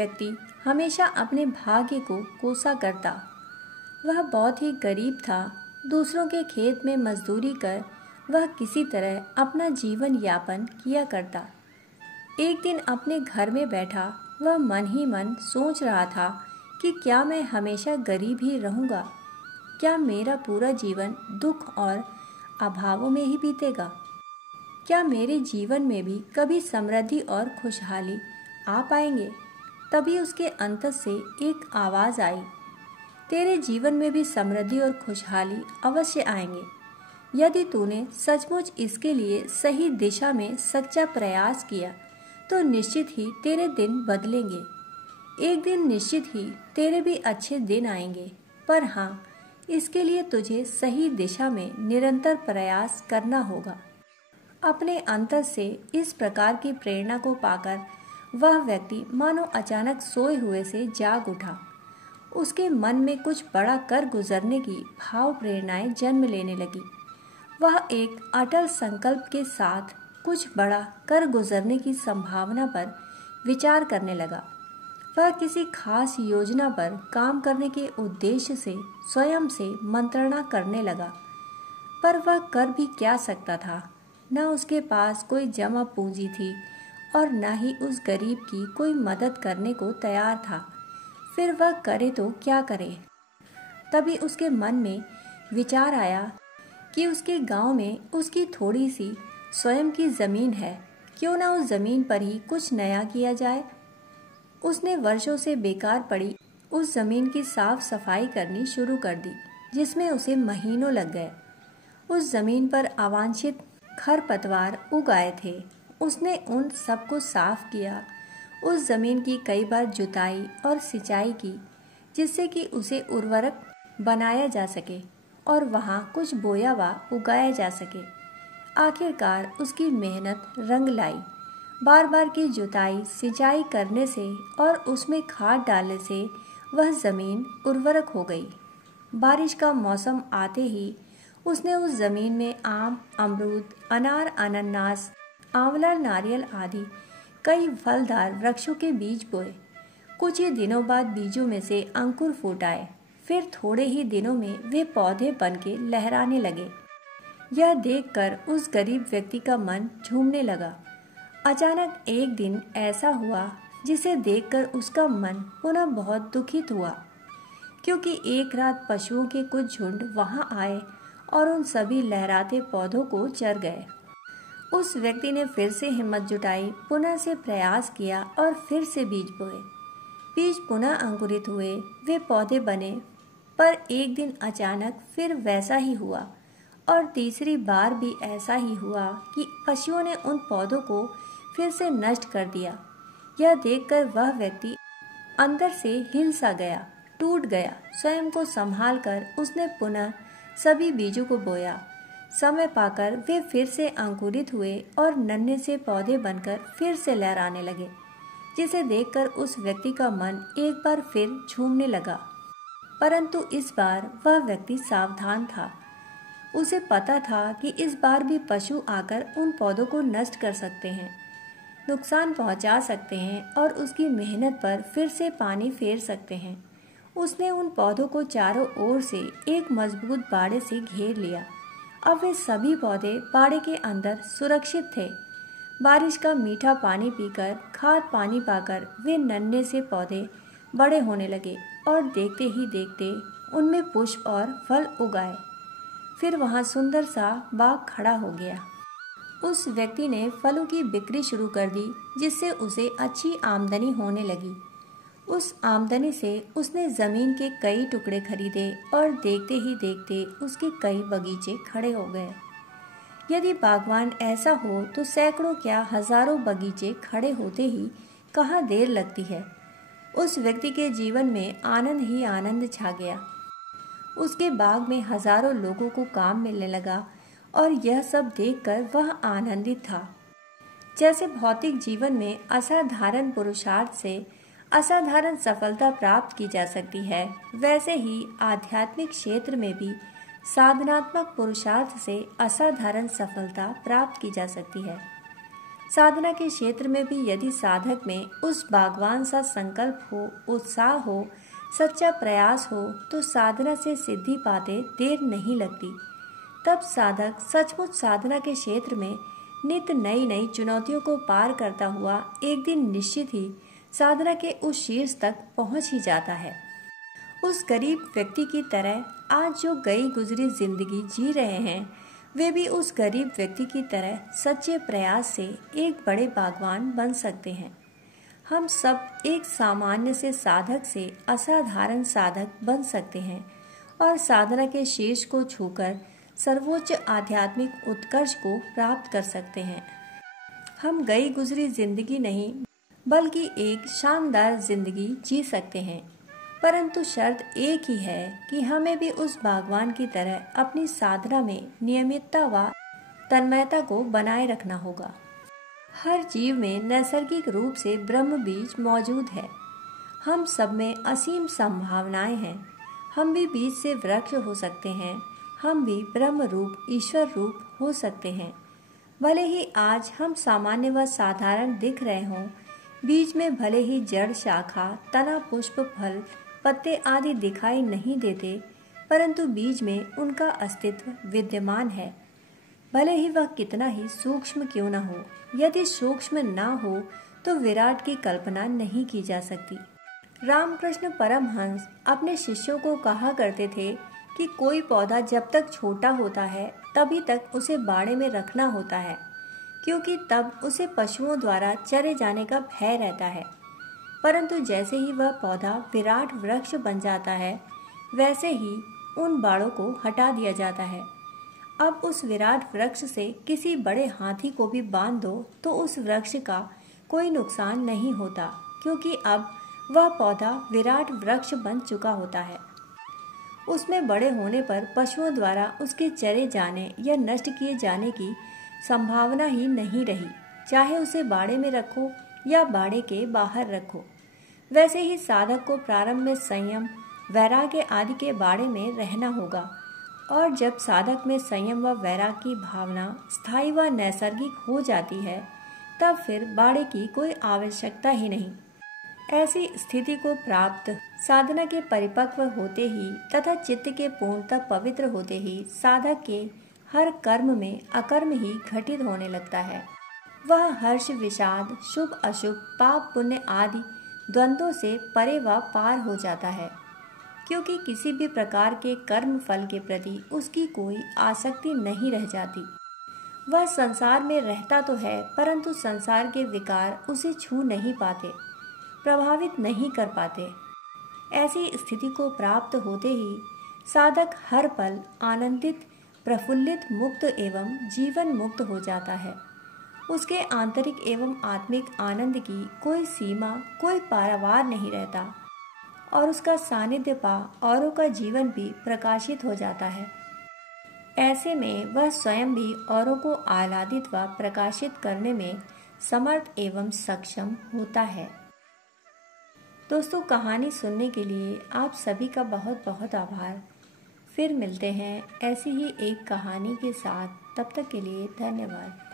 व्यक्ति हमेशा अपने भाग्य को कोसा करता। वह बहुत ही गरीब था। दूसरों के खेत में मजदूरी कर वह किसी तरह अपना जीवन यापन किया करता। एक दिन अपने घर में बैठा वह मन ही मन सोच रहा था कि क्या मैं हमेशा गरीब ही रहूँगा? क्या मेरा पूरा जीवन दुख और अभावों में ही बीतेगा? क्या मेरे जीवन में भी कभी समृद्धि और खुशहाली आ पाएंगे? तभी उसके अंतर से एक आवाज़ आई, तेरे जीवन में भी समृद्धि और खुशहाली अवश्य आएंगे यदि तूने सचमुच इसके लिए सही दिशा में सच्चा प्रयास किया तो निश्चित ही तेरे दिन बदलेंगे। एक दिन निश्चित ही तेरे भी अच्छे दिन आएंगे, पर हाँ, इसके लिए तुझे सही दिशा में निरंतर प्रयास करना होगा। अपने अंतर से इस प्रकार की प्रेरणा को पाकर वह व्यक्ति मानो अचानक सोए हुए से जाग उठा। उसके मन में कुछ बड़ा कर गुजरने की भाव प्रेरणाएं जन्म लेने लगी। वह एक अटल संकल्प के साथ कुछ बड़ा कर गुजरने की संभावना पर विचार करने लगा। वह किसी खास योजना पर काम करने के उद्देश्य से स्वयं से मंत्रणा करने लगा, पर वह कर भी क्या सकता था? न उसके पास कोई जमा पूंजी थी और न ही उस गरीब की कोई मदद करने को तैयार था। फिर वह करे तो क्या करे? तभी उसके मन में विचार आया कि उसके गांव में उसकी थोड़ी सी स्वयं की जमीन है, क्यों ना उस जमीन पर ही कुछ नया किया जाए। उसने वर्षों से बेकार पड़ी उस जमीन की साफ सफाई करनी शुरू कर दी, जिसमें उसे महीनों लग गए। उस जमीन पर अवांछित खरपतवार उग आए थे। उसने उन सबको साफ किया। उस जमीन की कई बार जुताई और सिंचाई की, जिससे कि उसे उर्वरक बनाया जा सके और वहाँ कुछ बोया व उगाया जा सके। आखिरकार उसकी मेहनत रंग लाई। बार बार की जुताई सिंचाई करने से और उसमें खाद डालने से वह जमीन उर्वरक हो गई। बारिश का मौसम आते ही उसने उस जमीन में आम, अमरूद, अनार, अनानास, आंवला, नारियल आदि कई फलदार वृक्षों के बीज बोए। कुछ ही दिनों बाद बीजों में से अंकुर फूट आए। फिर थोड़े ही दिनों में वे पौधे बनके लहराने लगे। यह देखकर उस गरीब व्यक्ति का मन झूमने लगा। अचानक एक दिन ऐसा हुआ जिसे देखकर उसका मन पुनः बहुत दुखित हुआ, क्योंकि एक रात पशुओं के कुछ झुंड वहां आए और उन सभी लहराते पौधों को चर गए। उस व्यक्ति ने फिर से हिम्मत जुटाई, पुनः से प्रयास किया और फिर से बीज बोए। बीज पुनः अंकुरित हुए, वे पौधे बने। पर एक दिन अचानक फिर वैसा ही हुआ और तीसरी बार भी ऐसा ही हुआ कि पशुओं ने उन पौधों को फिर से नष्ट कर दिया। यह देखकर वह व्यक्ति अंदर से हिल सा गया, टूट गया। स्वयं को संभाल कर उसने पुनः सभी बीजों को बोया। समय पाकर वे फिर से अंकुरित हुए और नन्हे से पौधे बनकर फिर से लहराने लगे, जिसे देखकर उस व्यक्ति का मन एक बार फिर झूमने लगा। परंतु इस बार वह व्यक्ति सावधान था। उसे पता था कि इस बार भी पशु आकर उन पौधों को नष्ट कर सकते हैं, नुकसान पहुंचा सकते हैं और उसकी मेहनत पर फिर से पानी फेर सकते हैं। उसने उन पौधों को चारों ओर से एक मजबूत बाड़े से घेर लिया। अब वे सभी पौधे बाड़े के अंदर सुरक्षित थे। बारिश का मीठा पानी पीकर, खाद पानी पाकर वे नन्हे से पौधे बड़े होने लगे और देखते ही देखते उनमें पुष्प और फल उगाए। फिर वहाँ सुंदर सा बाग खड़ा हो गया। उस व्यक्ति ने फलों की बिक्री शुरू कर दी, जिससे उसे अच्छी आमदनी होने लगी। उस आमदनी से उसने जमीन के कई टुकड़े खरीदे और देखते ही देखते उसके कई बगीचे खड़े हो गए। यदि बागवान ऐसा हो तो सैकड़ों क्या हजारों बगीचे खड़े होते ही कहाँ देर लगती है। उस व्यक्ति के जीवन में आनंद ही आनंद छा गया। उसके बाग में हजारों लोगों को काम मिलने लगा और यह सब देखकर वह आनंदित था। जैसे भौतिक जीवन में असाधारण पुरुषार्थ से असाधारण सफलता प्राप्त की जा सकती है, वैसे ही आध्यात्मिक क्षेत्र में भी साधनात्मक पुरुषार्थ से असाधारण सफलता प्राप्त की जा सकती है। साधना के क्षेत्र में भी यदि साधक में उस बागवान सा संकल्प हो, उत्साह हो, सच्चा प्रयास हो, तो साधना से सिद्धि पाते देर नहीं लगती। तब साधक सचमुच साधना के क्षेत्र में नित्य नई नई चुनौतियों को पार करता हुआ एक दिन निश्चित ही साधना के उस शीर्ष तक पहुंच ही जाता है। उस गरीब व्यक्ति की तरह आज जो गई गुजरी जिंदगी जी रहे हैं, वे भी उस गरीब व्यक्ति की तरह सच्चे प्रयास से एक बड़े बागवान बन सकते हैं। हम सब एक सामान्य से साधक से असाधारण साधक बन सकते हैं और साधना के शीर्ष को छूकर सर्वोच्च आध्यात्मिक उत्कर्ष को प्राप्त कर सकते हैं। हम गई गुजरी जिंदगी नहीं बल्कि एक शानदार जिंदगी जी सकते हैं, परंतु शर्त एक ही है कि हमें भी उस बागवान की तरह अपनी साधना में नियमितता व तन्मयता को बनाए रखना होगा। हर जीव में नैसर्गिक रूप से ब्रह्म बीज मौजूद है। हम सब में असीम संभावनाएं हैं। हम भी बीज से वृक्ष हो सकते हैं। हम भी ब्रह्म रूप ईश्वर रूप हो सकते हैं। भले ही आज हम सामान्य व साधारण दिख रहे हों, बीज में भले ही जड़, शाखा, तना, पुष्प, फल, पत्ते आदि दिखाई नहीं देते, परंतु बीज में उनका अस्तित्व विद्यमान है। भले ही वह कितना ही सूक्ष्म क्यों न हो। यदि सूक्ष्म न हो तो विराट की कल्पना नहीं की जा सकती। रामकृष्ण परमहंस अपने शिष्यों को कहा करते थे कि कोई पौधा जब तक छोटा होता है तभी तक उसे बाड़े में रखना होता है, क्योंकि तब उसे पशुओं द्वारा चरे जाने का भय रहता है। परंतु जैसे ही वह पौधा विराट वृक्ष बन जाता है, वैसे ही उन बाड़ों को हटा दिया जाता है। अब उस विराट वृक्ष से किसी बड़े हाथी को भी बांध दो तो उस वृक्ष का कोई नुकसान नहीं होता, क्योंकि अब वह पौधा विराट वृक्ष बन चुका होता है। उसमें बड़े होने पर पशुओं द्वारा उसके चरे जाने या नष्ट किए जाने की संभावना ही नहीं रही, चाहे उसे बाड़े में रखो या बाड़े के बाहर रखो। वैसे ही साधक को प्रारंभ में संयम, वैराग्य आदि के बाड़े में रहना होगा, और जब साधक में संयम व वैराग्य की भावना स्थायी व नैसर्गिक हो जाती है, तब फिर बाड़े की कोई आवश्यकता ही नहीं। ऐसी स्थिति को प्राप्त साधना के परिपक्व होते ही तथा चित्त के पूर्णतः पवित्र होते ही साधक के हर कर्म में अकर्म ही घटित होने लगता है। वह हर्ष, विषाद, शुभ अशुभ, पाप पुण्य आदि द्वंद्वों से परे व पार हो जाता है, क्योंकि किसी भी प्रकार के कर्म फल के प्रति उसकी कोई आसक्ति नहीं रह जाती। वह संसार में रहता तो है, परंतु संसार के विकार उसे छू नहीं पाते, प्रभावित नहीं कर पाते। ऐसी स्थिति को प्राप्त होते ही साधक हर पल आनंदित, प्रफुल्लित, मुक्त एवं जीवन मुक्त हो जाता है। उसके आंतरिक एवं आत्मिक आनंद की कोई सीमा, कोई पारावार नहीं रहता, और उसका सानिध्य पा औरों का जीवन भी प्रकाशित हो जाता है। ऐसे में वह स्वयं भी औरों को आह्लादित व प्रकाशित करने में समर्थ एवं सक्षम होता है। दोस्तों, कहानी सुनने के लिए आप सभी का बहुत बहुत आभार। फिर मिलते हैं ऐसी ही एक कहानी के साथ। तब तक के लिए धन्यवाद।